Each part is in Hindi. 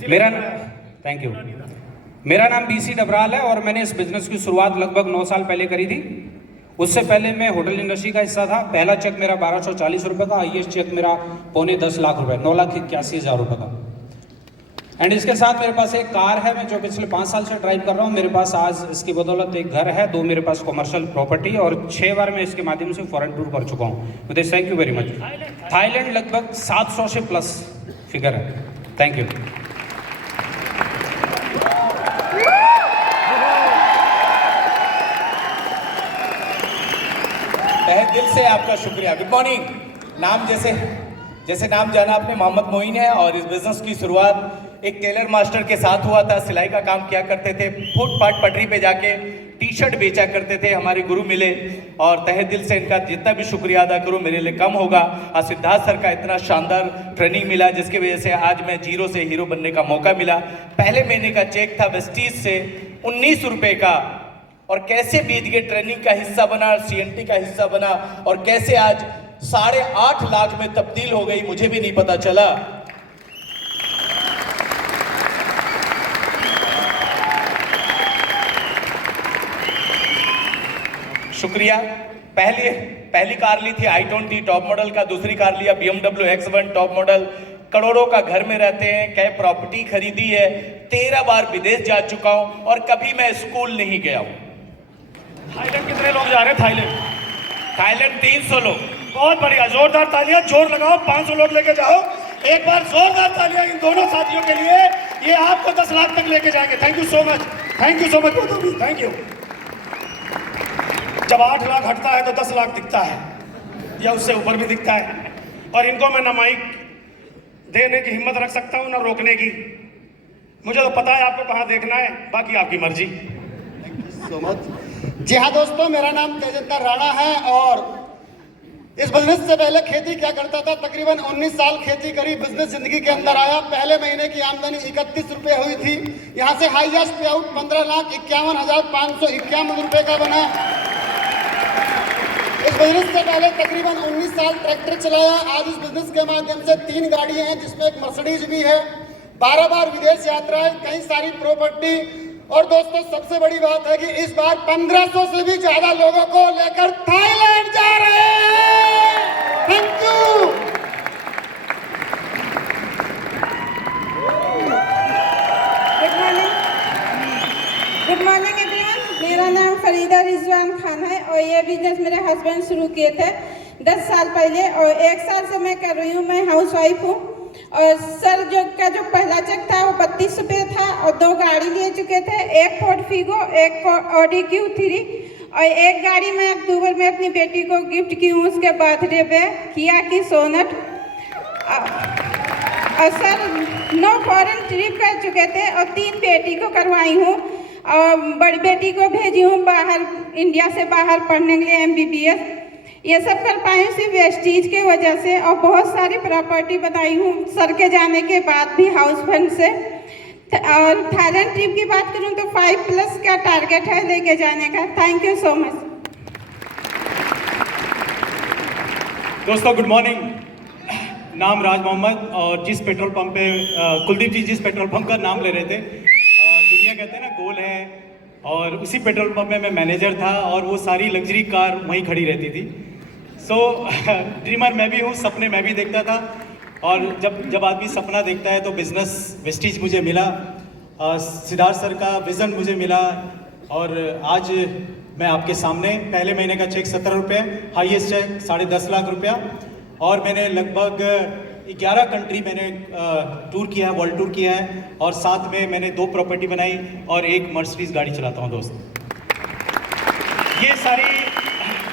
Thank you. मेरा नाम BC डबराल है और मैंने इस बिज़नेस की शुरुआत लगभग 9 साल पहले करी थी। उससे पहले मैं होटल इंडस्ट्री का हिस्सा था। पहला चेक मेरा 1240 रुपये का, हाईएस्ट चेक मेरा पौने 10 लाख रुपए, 9,81,000 रुपये का। एंड इसके साथ मेरे पास एक कार है मैं जो पिछले 5 साल से ड्राइव कर रहा हूँ। मेरे पास आज इसकी बदौलत एक घर है, 2 मेरे पास कमर्शियल प्रॉपर्टी और 6 बार मैं इसके माध्यम से फॉरेन टूर कर चुका हूँ। With thank you very much. Thailand लगभग 700 से प्लस फिगर है। Thank you. तहे दिल से आपका शुक्रिया। Good morning. नाम जैसे नाम जाना आपने, मोहम्मद मोइन है और इस बिजनेस की शुरुआत एक टेलर मास्टर के साथ हुआ था। सिलाई का काम किया करते थे, फुटपाथ पटरी पे जाके टी-शर्ट बेचा करते थे। हमारे गुरु मिले और तहे दिल से इनका जितना भी शुक्रिया अदा करूं मेरे लिए कम होगा। और सिद्धार्थ सर का इतना शानदार ट्रेनिंग मिला जिसकी वजह से आज मैं जीरो से हीरो बनने का मौका मिला। पहले महीने का चेक था वेस्टीज से 19 रुपये का और कैसे बीत गए, ट्रेनिंग का हिस्सा बना, CNT का हिस्सा बना और कैसे आज 8.5 लाख में तब्दील हो गई मुझे भी नहीं पता चला। शुक्रिया। पहली कार ली थी i20 टॉप मॉडल का, दूसरी कार लिया BMW X1 टॉप मॉडल। करोड़ों का घर में रहते हैं, क्या प्रॉपर्टी खरीदी है, 13 बार विदेश जा चुका हूं और कभी मैं स्कूल नहीं गया हूं। थाईलैंड कितने लोग जा रहे हैं? थाईलैंड 300 लोग। बहुत बढ़िया, जोरदार तालियां, जोर लगाओ, 500 लोग लेके जाओ। एक बार जोरदार तालियां इन दोनों साथियों के लिए। ये आपको 10 लाख तक लेके जाएंगे। Thank you so much, thank you so much both of you, thank you. जब 8 लाख हटता है तो 10 लाख दिखता है या उससे ऊपर भी दिखता है। और इनको मैं ना माइक देने की हिम्मत रख सकता हूं ना रोकने की। मुझे तो पता है आपको कहां देखना है, बाकी आपकी मर्जी। So much. जी हाँ दोस्तों, मेरा नाम तेजिंदर राणा है और इस बिजनेस से पहले खेती क्या करता था। तकरीबन 19 साल खेती करी, बिजनेस जिंदगी के अंदर आया। पहले महीने की आमदनी 31 रुपये हुई थी। यहाँ से हाईएस्ट पे आउट 15,51,551 रुपये का बना। इस बिजनेस से पहले तकरीबन 19 साल ट्रैक्टर चलाया। आज इस बिजनेस के माध्यम से 3 गाड़ियां हैं जिसमें एक मर्सिडीज भी है। 12 बार विदेश यात्राएं, कई सारी प्रॉपर्टी। और दोस्तों सबसे बड़ी बात है कि इस बार 1500 से भी ज्यादा लोगों को लेकर थाईलैंड जा रहे हैं। Thank you. Good morning everyone. मेरा नाम फरीदा रिजवान खान है और ये बिजनेस मेरे हस्बैंड शुरू किए थे 10 साल पहले और 1 साल से मैं कर रही हूँ। मैं हाउस वाइफ हूँ। और सर जो पहला चेक था वो 32 रुपये था और 2 गाड़ी ले चुके थे, एक फोर्ड फिगो, एक ऑडी Q3 और एक गाड़ी मैं अक्टूबर में अपनी बेटी को गिफ्ट की हूँ उसके बर्थडे पे, किया की सोनट। और सर 9 फॉरेन ट्रिप कर चुके थे और 3 बेटी को करवाई हूँ और बड़ी बेटी को भेजी हूँ बाहर, इंडिया से बाहर पढ़ने के लिए MBBS। ये सब कर पाई हूँ सिर्फ वेस्टीज के वजह से और बहुत सारी प्रॉपर्टी बनाई हूँ सर के जाने के बाद भी हाउस फंड से। और थाईलैंड ट्रिप की बात करूँ तो 5+ का टारगेट है लेके जाने का। Thank you so much. दोस्तों गुड मॉर्निंग। नाम राज मोहम्मद और जिस पेट्रोल पंप पे कुलदीप जी जिस पेट्रोल पंप का नाम ले रहे थे, दुनिया कहते हैं ना गोल है, और उसी पेट्रोल पंप में मैं मैनेजर था और वो सारी लग्जरी कार वहीं खड़ी रहती थी। सो ड्रीमर मैं भी हूँ, सपने मैं भी देखता था और जब आदमी सपना देखता है तो बिजनेस वेस्टीज मुझे मिला, सिद्धार्थ सर का विज़न मुझे मिला और आज मैं आपके सामने। पहले महीने का चेक 17 रुपये, हाईएस्ट चेक 10.5 लाख रुपया और मैंने लगभग 11 कंट्री मैंने टूर किया है, वर्ल्ड टूर किया है और साथ में मैंने 2 प्रॉपर्टी बनाई और एक मर्सिडीज गाड़ी चलाता हूँ दोस्त। ये सारी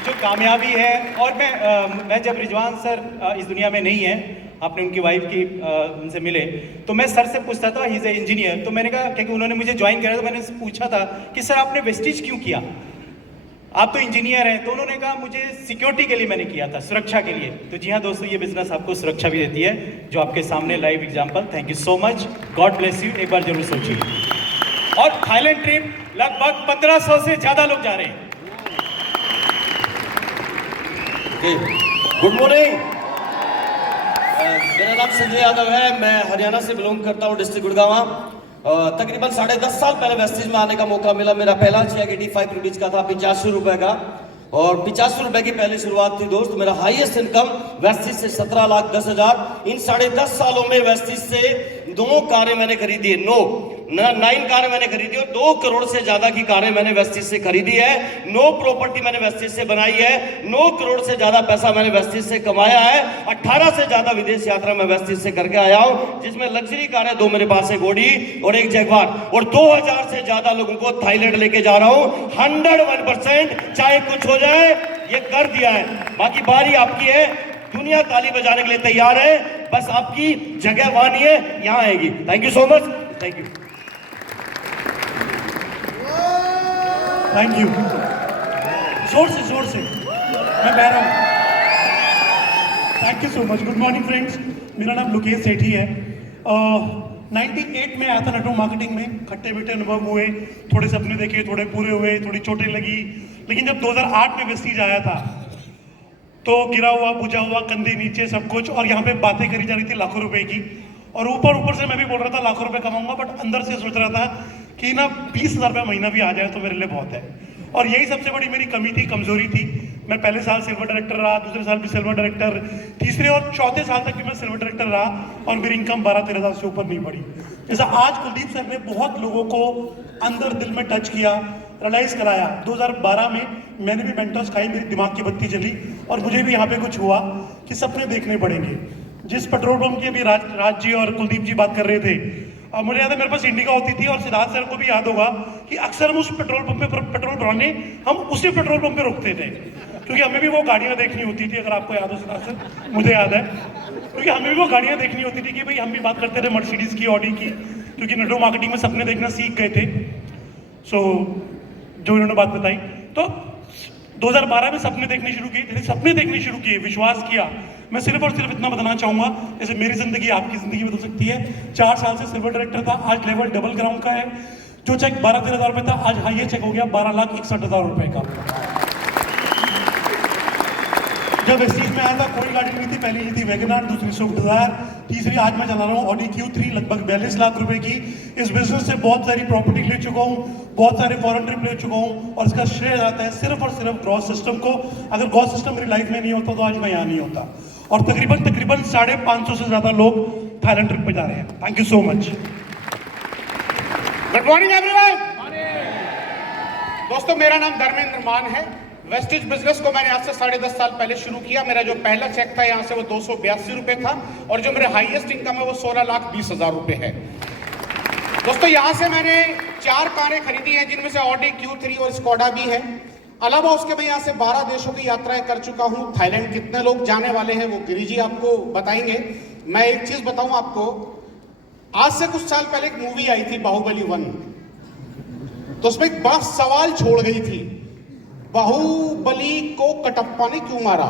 जो कामयाबी है। और मैं जब रिजवान सर इस दुनिया में नहीं है, आपने उनकी वाइफ की उनसे मिले तो मैं सर से पूछता था, ही इज़ ए इंजीनियर, तो मैंने कहा क्योंकि उन्होंने मुझे ज्वाइन करा तो मैंने पूछा था कि सर आपने वेस्टीज क्यों किया, आप तो इंजीनियर हैं। तो उन्होंने कहा मुझे सिक्योरिटी के लिए मैंने किया था, सुरक्षा के लिए। तो जी हाँ दोस्तों, ये बिजनेस आपको सुरक्षा भी देती है, जो आपके सामने live example. Thank you so much, God bless you. एक बार जरूर सोचिए। और थाईलैंड ट्रिप लगभग 1500 से ज्यादा लोग जा रहे हैं। Good morning. मेरा नाम संजय यादव है, मैं हरियाणा से बिलोंग करता हूँ, डिस्ट्रिक्ट गुड़गांव। तकरीबन 10.5 साल पहले वेस्टिज में आने का मौका मिला। मेरा पहला चेक 85 रुपीज़ का था, 85 रुपए का, और 85 रुपए की पहली शुरुआत थी दोस्त। मेरा हाईएस्ट इनकम वेस्टिज से 17,10,000। इन 10.5 सालों में वेस्टिज से 2 कारें मैंने खरीदी है, 9 कारें मैंने खरीदी और 2 करोड़ से ज्यादा की कारें मैंने वेस्टिज से खरीदी है। 9 प्रॉपर्टी मैंने वेस्टिज से बनाई है, 9 करोड़ से ज्यादा पैसा मैंने वेस्टिज से कमाया है। 18 से ज्यादा विदेश यात्रा मैं वेस्टिज से करके आया हूं, जिसमें लग्जरी कारें 2 मेरे पास है, घोड़ी और एक जगवार, और 2000 से ज्यादा लोगों को थाईलैंड लेके जा रहा हूं। 101% चाहे कुछ हो जाए ये कर दिया है। बाकी बारी आपकी है, दुनिया ताली बजाने के लिए तैयार है, बस आपकी जगह वानी है, यहां आएगी। Thank you so much, thank you. Thank you. जोर से मैं बह रहा हूँ। Thank you so much. Good morning friends, मेरा नाम लोकेश सेठी है। 98 में आया था नेटवर्क मार्केटिंग में। खट्टे मीठे अनुभव हुए, थोड़े सपने देखे, थोड़े पूरे हुए, थोड़ी चोटें लगी। लेकिन जब 2008 में वेस्टीज आया था तो गिरा हुआ, बुझा हुआ, कंधे नीचे सब कुछ, और यहाँ पे बातें करी जा रही थी लाखों रुपए की, और ऊपर से मैं भी बोल रहा था लाखों रुपए कमाऊंगा, बट अंदर से सोच रहा था कि ना 20,000 रुपये महीना भी आ जाए तो मेरे लिए बहुत है। और यही सबसे बड़ी मेरी कमी थी, कमजोरी थी। मैं पहले साल सिल्वर डायरेक्टर रहा, दूसरे साल भी सिल्वर डायरेक्टर, तीसरे और चौथे साल तक भी मैं सिल्वर डायरेक्टर रहा, और मेरी इनकम 12-13 हज़ार से ऊपर नहीं बढ़ी। जैसा आज कुलदीप सर ने बहुत लोगों को अंदर दिल में टच किया, रियलाइज कराया। 2012 में मैंने भी मेंटर्स खाई, मेरी दिमाग की बत्ती जली, और मुझे भी यहाँ पे कुछ हुआ कि सपने देखने पड़ेंगे। जिस पेट्रोल पंप की अभी राज जी और कुलदीप जी बात कर रहे थे, और मुझे याद है मेरे पास इंडिका होती थी, और सिद्धार्थ सर को भी याद होगा कि अक्सर हम उस पेट्रोल पंप पे पेट्रोल भराने हम उसी पेट्रोल पंप पे रुकते थे, क्योंकि हमें भी वो गाड़ियां देखनी होती थी। अगर आपको याद हो सिद्धार्थ सर, मुझे याद है, क्योंकि हमें भी वो गाड़ियां देखनी होती थी कि भाई हम भी बात करते थे मर्सिडीज की, ऑडी की, क्योंकि नेटवर्क मार्केटिंग में सपने देखना सीख गए थे। सो जो इन्होंने बात बताई, तो 2012 में सपने देखने शुरू किए, जैसे सपने देखने शुरू किए, विश्वास किया। मैं सिर्फ और सिर्फ इतना बताना चाहूंगा, जैसे मेरी जिंदगी आपकी जिंदगी बदल सकती है। 4 साल से सिल्वर डायरेक्टर था, आज लेवल डबल ग्राउंड का है। जो चेक 12-13 हज़ार रुपये था, आज हाईएस्ट चेक हो गया 12,61,000 रुपये का। जब वेस्टीज में आया था कोई गाड़ी नहीं थी, पहली थी वैगनआर, दूसरी स्विफ्ट डिजायर, तीसरी आज मैं चला रहा हूँ ऑडी Q3 लगभग 42 लाख रुपए की। इस बिजनेस से बहुत सारी प्रॉपर्टी ले चुका हूँ, बहुत सारे फॉरेन ट्रिप ले चुका हूँ, और इसका श्रेय जाता है सिर्फ और सिर्फ ग्रॉस सिस्टम को। अगर ग्रॉस सिस्टम मेरी लाइफ में नहीं होता तो आज मैं यहाँ नहीं होता। और तकरीबन 550 से ज्यादा लोग थाईलैंड ट्रिप पे जा रहे हैं। Thank you so much. Good morning everyone. दोस्तों, मेरा नाम धर्मेंद्र मान है। वेस्टिज बिजनेस को मैंने आज से 10.5 साल पहले शुरू किया। मेरा जो पहला चेक था यहाँ से वो 282 रुपए था, और जो मेरे हाईएस्ट इनकम है वो 16,20,000 रुपए है। दोस्तों, यहाँ से मैंने 4 कारें खरीदी हैं, जिनमें से ऑडी Q3 और स्कोडा भी है। अलावा उसके मैं यहाँ से 12 देशों की यात्राएं कर चुका हूँ। थाईलैंड कितने लोग जाने वाले हैं वो गिरी जी आपको बताएंगे। मैं एक चीज बताऊं आपको, आज से कुछ साल पहले एक मूवी आई थी बाहुबली 1, तो उसमें एक बड़ा सवाल छोड़ गई थी, बाहुबली को कटप्पा ने क्यों मारा।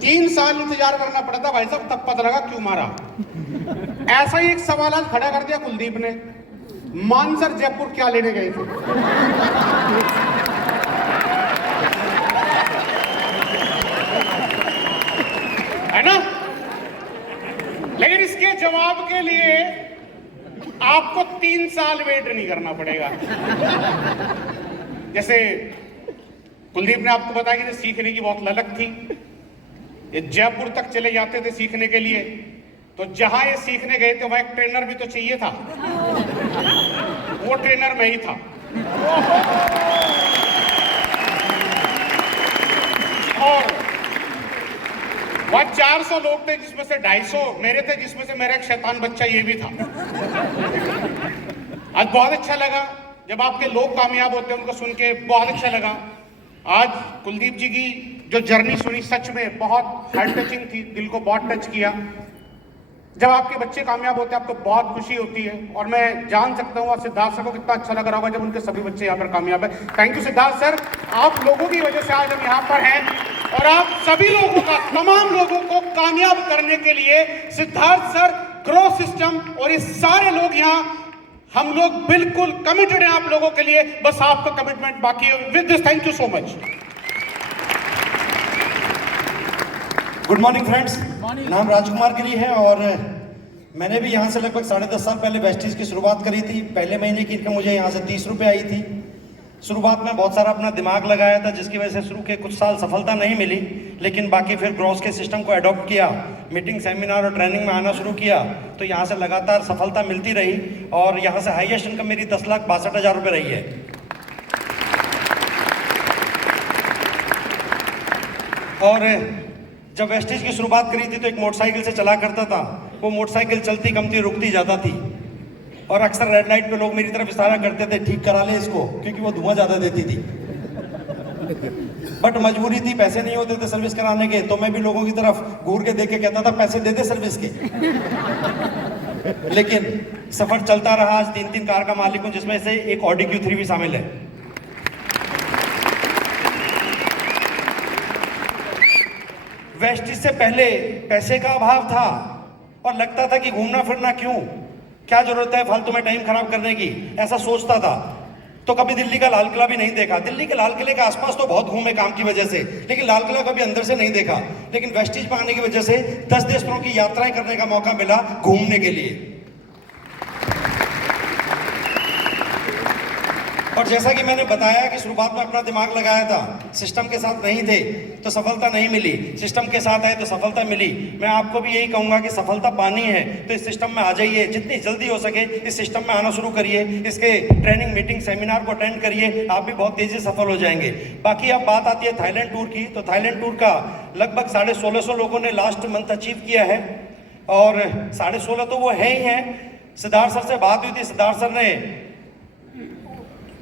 3 साल इंतजार करना पड़ा था भाई साहब, तब पता लगा क्यों मारा। ऐसा ही एक सवाल आज खड़ा कर दिया कुलदीप ने, मानसर जयपुर क्या लेने गए थे। है ना? लेकिन इसके जवाब के लिए आपको 3 साल वेट नहीं करना पड़ेगा। जैसे कुलदीप ने आपको बताया कि सीखने की बहुत ललक थी, ये जयपुर तक चले जाते थे सीखने के लिए, तो जहां ये सीखने गए थे वहां एक ट्रेनर भी तो चाहिए था, वो ट्रेनर मैं ही था। और वहां 400 लोग थे, जिसमें से 250 मेरे थे, जिसमें से मेरा एक शैतान बच्चा ये भी था। आज बहुत अच्छा लगा जब आपके लोग कामयाब होते हैं, उनको सुन के बहुत अच्छा लगा। आज कुलदीप जी की जो जर्नी सुनी, सच में बहुत हार्ट टचिंग थी, दिल को बहुत टच किया। जब आपके बच्चे कामयाब होते हैं आपको बहुत खुशी होती है, और मैं जान सकता हूँ सिद्धार्थ सर को कितना अच्छा लग रहा होगा जब उनके सभी बच्चे यहाँ पर कामयाब है। थैंक यू सिद्धार्थ सर, आप लोगों की वजह से आज हम यहाँ पर हैं, और आप सभी लोगों का, तमाम लोगों को कामयाब करने के लिए सिद्धार्थ सर, ग्रोथ सिस्टम और ये सारे लोग यहाँ, हम लोग बिल्कुल कमिटेड हैं आप लोगों के लिए। बस आपका कमिटमेंट बाकी है। With this, thank you so much. Good morning friends, नाम राजकुमार गिरी है और मैंने भी यहाँ से लगभग 10.5 साल पहले वेस्टीज की शुरुआत करी थी। पहले महीने की इनकम मुझे यहाँ से 30 रुपये आई थी। शुरुआत में बहुत सारा अपना दिमाग लगाया था, जिसकी वजह से शुरू के कुछ साल सफलता नहीं मिली, लेकिन बाकी फिर ग्रॉस के सिस्टम को अडॉप्ट किया, मीटिंग सेमिनार और ट्रेनिंग में आना शुरू किया, तो यहाँ से लगातार सफलता मिलती रही और यहाँ से हाईएस्ट इनकम मेरी 10,62,000 रुपये रही है। और जब वेस्टीज की शुरुआत करी थी तो एक मोटरसाइकिल से चला करता था। वो मोटरसाइकिल चलती कम थी, रुकती ज़्यादा थी और अक्सर रेड लाइट पे लोग मेरी तरफ इशारा करते थे, ठीक करा ले इसको, क्योंकि वो धुआं ज़्यादा देती थी। बट मजबूरी थी, पैसे नहीं होते थे सर्विस कराने के, तो मैं भी लोगों की तरफ घूर के देख के कहता था पैसे दे दे सर्विस के। लेकिन सफर चलता रहा। आज 3 कार का मालिक हूँ, जिसमें से एक ऑडी Q3 भी शामिल है। वेस्टीज से पहले पैसे का अभाव था और लगता था कि घूमना फिरना क्यों, क्या जरूरत है फालतू में टाइम खराब करने की, ऐसा सोचता था। तो कभी दिल्ली का लाल किला भी नहीं देखा। दिल्ली के लाल किले के आसपास तो बहुत घूमे काम की वजह से, लेकिन लाल किला कभी अंदर से नहीं देखा। लेकिन वेस्टीज में आने की वजह से 10 देशों की यात्राएं करने का मौका मिला घूमने के लिए। और जैसा कि मैंने बताया कि शुरुआत में अपना दिमाग लगाया था, सिस्टम के साथ नहीं थे तो सफलता नहीं मिली, सिस्टम के साथ आए तो सफलता मिली। मैं आपको भी यही कहूंगा कि सफलता पानी है तो इस सिस्टम में आ जाइए, जितनी जल्दी हो सके इस सिस्टम में आना शुरू करिए, इसके ट्रेनिंग मीटिंग सेमिनार को अटेंड करिए, आप भी बहुत तेजी से सफल हो जाएंगे। बाकी अब बात आती है थाईलैंड टूर की, तो थाईलैंड टूर का लगभग 1650 लोगों ने लास्ट मंथ अचीव किया है और 1650 तो वो है ही हैं। सिद्धार्थ सर से बात हुई थी, सिद्धार्थ सर ने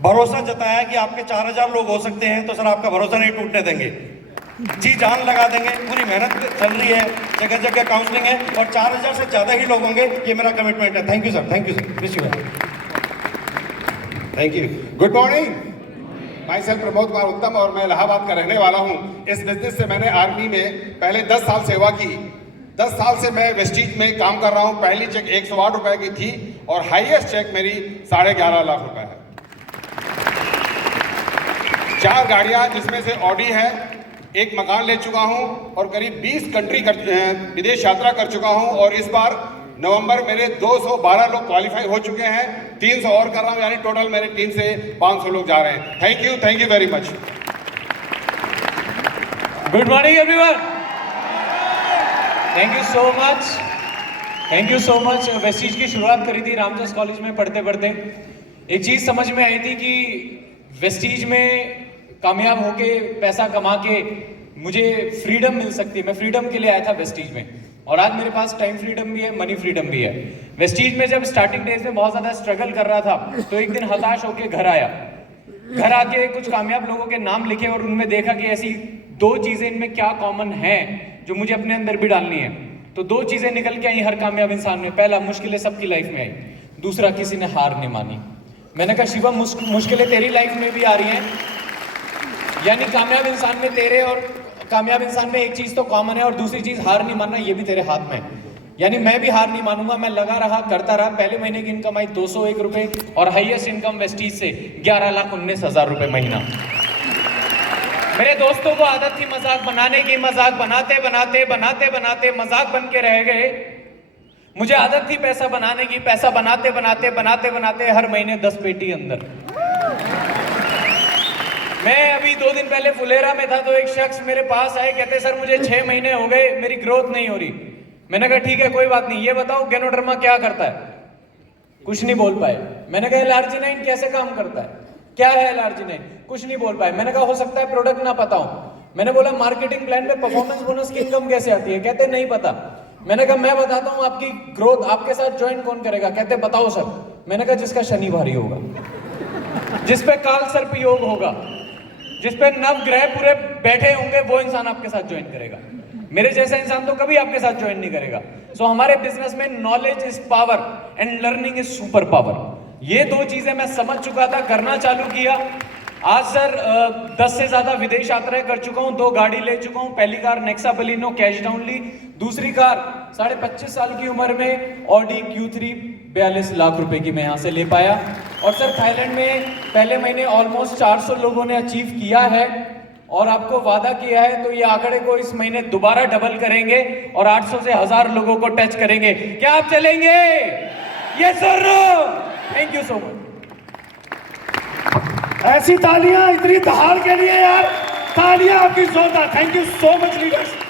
भरोसा जताया कि आपके 4000 लोग हो सकते हैं, तो सर आपका भरोसा नहीं टूटने देंगे, जी जान लगा देंगे। पूरी मेहनत चल रही है, जगह जगह काउंसलिंग है और 4000 से ज़्यादा ही लोग होंगे, ये मेरा कमिटमेंट है। Thank you sir, thank you sir, wish you thank you. Good morning, my self Pramod Kumar उत्तम और मैं इलाहाबाद का रहने वाला हूँ। इस बिजनेस से मैंने आर्मी में पहले 10 साल सेवा की। 10 साल से मैं वेस्टीज में काम कर रहा हूँ। पहली चेक 108 रुपए की थी और हाईएस्ट चेक मेरी 11.5 लाख रुपए है। 4 गाड़ियां, जिसमें से ऑडी है, एक मकान ले चुका हूं और करीब 20 कंट्री विदेश यात्रा कर चुका हूं। और इस बार नवंबर मेरे 212 लोग क्वालिफाई हो चुके हैं, 300 और कर रहा हूं, यानी टोटल मेरे टीम से 500 लोग जा रहे हैं। Thank you very much. Good morning everyone, thank you so much. Vestige की शुरुआत करी थी रामदास कॉलेज में पढ़ते पढ़ते। एक चीज समझ में आई थी कि वेस्टीज में कामयाब होके पैसा कमा के मुझे फ्रीडम मिल सकती है। मैं फ्रीडम के लिए आया था वेस्टीज में और आज मेरे पास टाइम फ्रीडम भी है, मनी फ्रीडम भी है। वेस्टीज में जब स्टार्टिंग डेज में बहुत ज्यादा स्ट्रगल कर रहा था तो एक दिन हताश होके घर आया। घर आके कुछ कामयाब लोगों के नाम लिखे और उनमें देखा कि ऐसी 2 चीजें इनमें क्या कॉमन है जो मुझे अपने अंदर भी डालनी है। तो 2 चीजें निकल के आई हर कामयाब इंसान में। पहला, मुश्किलें सबकी लाइफ में आई। दूसरा, किसी ने हार नहीं मानी। मैंने कहा शिवम, मुश्किलें तेरी लाइफ में भी आ रही हैं, यानी कामयाब इंसान में तेरे और कामयाब इंसान में एक चीज तो कॉमन है और दूसरी चीज हार नहीं मानना, ये भी तेरे हाथ में है। यानी मैं भी हार नहीं मानूंगा, मैं लगा रहा, करता रहा। पहले महीने की इनकम आई 201 रुपए और हाईएस्ट इनकम वेस्टीज से 11,19,000 रुपए महीना। मेरे दोस्तों को आदत थी मजाक बनाने की, मजाक बनाते बनाते मजाक बन के रह गए। मुझे आदत थी पैसा बनाने की, पैसा बनाते हर महीने 10 पेटी अंदर। मैं अभी 2 दिन पहले फुलेरा में था तो एक शख्स मेरे पास आए, कहते सर मुझे 6 महीने हो गए, मेरी ग्रोथ नहीं हो रही। मैंने कहा ठीक है कोई बात नहीं, ये बताओ गैनोडर्मा क्या करता है? कुछ नहीं बोल पाए। मैंने कहा एल-आर्जिनाइन कैसे काम करता है, क्या है एल-आर्जिनाइन? कुछ नहीं बोल पाए। मैंने कहा हो सकता है प्रोडक्ट ना पता हो। मैंने बोला मार्केटिंग प्लान पे परफॉर्मेंस बोनस की इनकम कैसे आती है? कहते नहीं पता। मैंने कहा मैं बताता हूँ आपकी ग्रोथ, आपके साथ ज्वाइन कौन करेगा? कहते बताओ सर। मैंने कहा जिसका शनि भारी होगा, जिस पे काल सर्प योग होगा, जिस पे नवग्रह पूरे बैठे होंगे, वो इंसान आपके साथ ज्वाइन करेगा। मेरे जैसा इंसान तो कभी आपके साथ ज्वाइन नहीं करेगा। सो हमारे बिजनेस में knowledge is power and learning is super power. ये 2 चीजें मैं समझ चुका था, करना चालू किया। आज सर 10 से ज्यादा विदेश यात्राएं कर चुका हूं, 2 गाड़ी ले चुका हूं। पहली कार नेक्सा बलिनो कैश डाउन ली, दूसरी कार 25.5 साल की उम्र में ऑडी Q3 42 लाख रुपए की मैं यहां से ले पाया। और सर थाईलैंड में पहले महीने ऑलमोस्ट 400 लोगों ने अचीव किया है और आपको वादा किया है, तो ये आंकड़े को इस महीने दोबारा डबल करेंगे और 800 से 1000 लोगों को टच करेंगे। क्या आप चलेंगे? यस और no? Thank you so much. ऐसी तालियां इतनी दहाड़ के लिए यार, तालियां आपकी जोरदार। Thank you so much leaders.